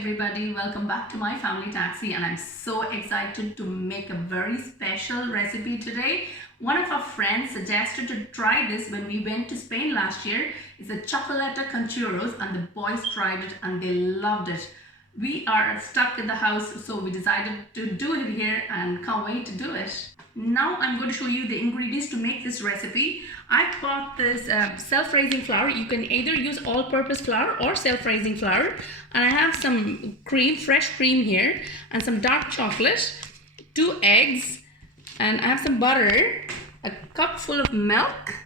everybody, welcome back to My Family Taxi, and I'm so excited to make a very special recipe today. One of our friends suggested to try this when we went to Spain last year. It's a chocolate con churros, and the boys tried it and they loved it. We are stuck in the house, so we decided to do it here and can't wait to do it. Now I'm going to show you the ingredients to make this recipe. I bought this self-raising flour. You can either use all-purpose flour or self-raising flour. And I have some cream, fresh cream here, and some dark chocolate, 2 eggs, and I have some butter, a cup full of milk,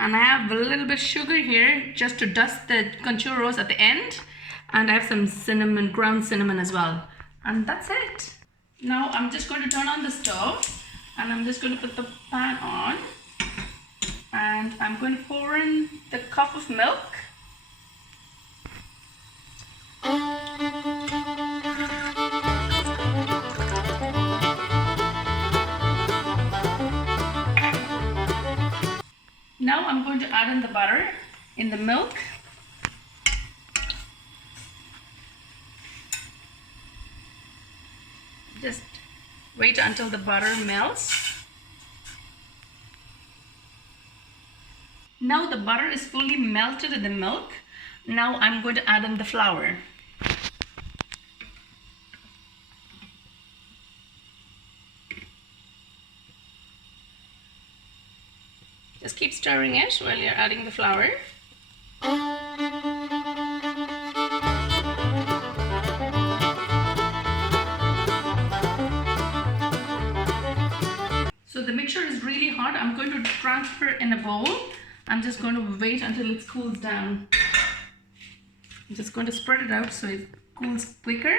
and I have a little bit of sugar here just to dust the churros at the end. And I have some cinnamon, ground cinnamon as well. And that's it. Now I'm just going to turn on the stove. And I'm just going to put the pan on, and I'm going to pour in the cup of milk. Now I'm going to add in the butter in the milk. Just wait until the butter melts. Now the butter is fully melted in the milk. Now I'm going to add in the flour. Just keep stirring it while you're adding the flour. So the mixture is really hot. I'm going to transfer in a bowl. I'm just going to wait until it cools down. I'm just going to spread it out so it cools quicker.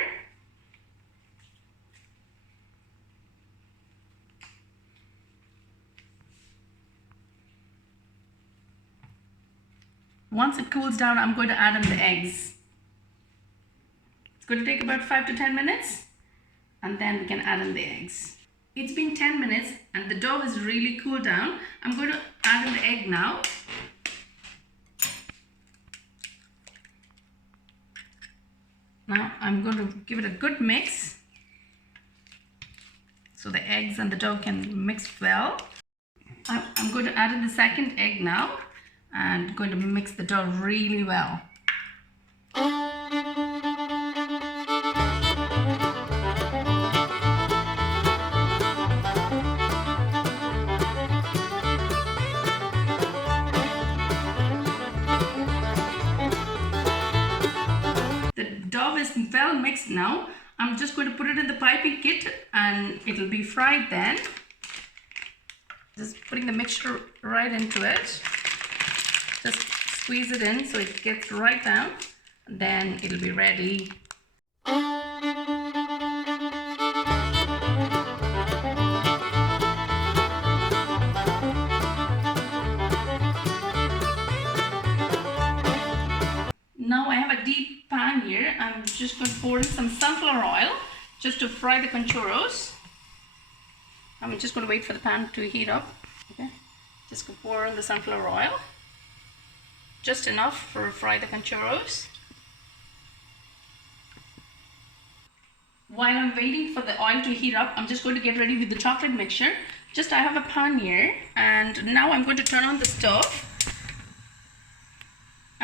Once it cools down, I'm going to add in the eggs. It's going to take about 5 to 10 minutes, and then we can add in the eggs. It's been 10 minutes and the dough is really cooled down. I'm going to add in the egg now. Now I'm going to give it a good mix so the eggs and the dough can mix well. I'm going to add in the second egg now and going to mix the dough really well. Well mixed now. I'm just going to put it in the piping kit and it'll be fried then. Just putting the mixture right into it. Just squeeze it in so it gets right down. Then it'll be ready. Now I have a deep pan here. I'm just going to pour in some sunflower oil just to fry the churros. I'm just going to wait for the pan to heat up. Okay, just going to pour in the sunflower oil, just enough for fry the churros. While I'm waiting for the oil to heat up, I'm just going to get ready with the chocolate mixture. I have a pan here, and now I'm going to turn on the stove.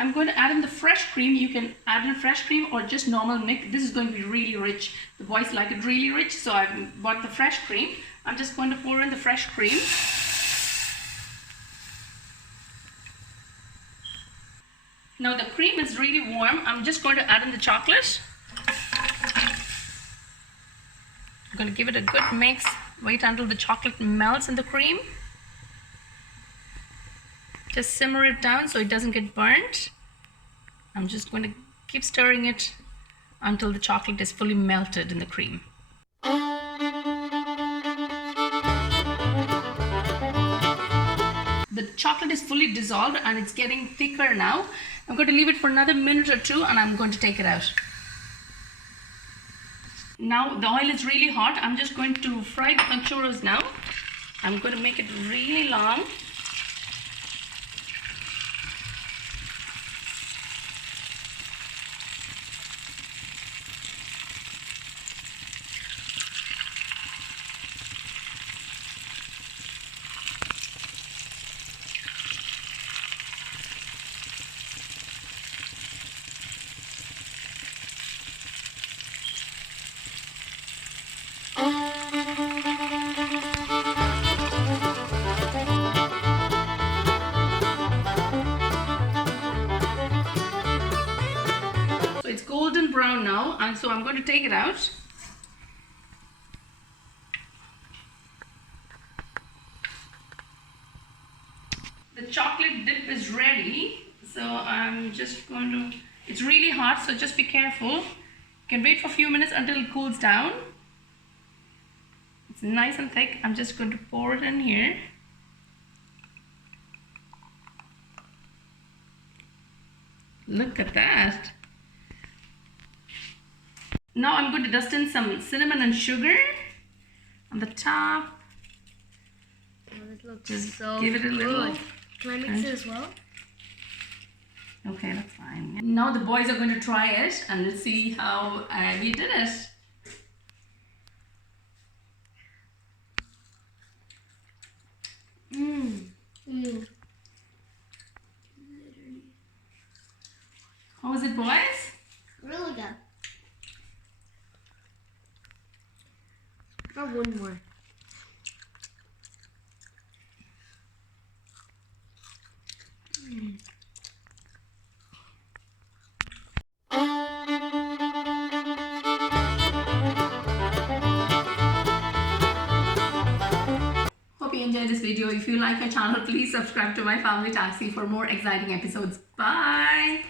I'm going to add in the fresh cream. You can add in fresh cream or just normal milk. This is going to be really rich. The boys like it really rich, so I've bought the fresh cream. I'm just going to pour in the fresh cream. Now the cream is really warm. I'm just going to add in the chocolate. I'm going to give it a good mix. Wait until the chocolate melts in the cream. Just simmer it down so it doesn't get burnt. I'm just going to keep stirring it until the chocolate is fully melted in the cream. The chocolate is fully dissolved and it's getting thicker now. I'm going to leave it for another minute or two and I'm going to take it out. Now the oil is really hot. I'm just going to fry the churros now. I'm going to make it really long. brown now, and so I'm going to take it out. The chocolate dip is ready, so I'm just going to, it's really hot, so just be careful. You can wait for a few minutes until it cools down. It's nice and thick. I'm just going to pour it in here. Look at that. Now I'm going to dust in some cinnamon and sugar on the top. Oh, it looks Just so give it a little. good. Can I mix it as well? Okay, that's fine. Now the boys are going to try it and let's see how we did it. How was it, boys? Really good. Or one more. Hope you enjoyed this video. If you like my channel, please subscribe to My Family Taxi for more exciting episodes. Bye!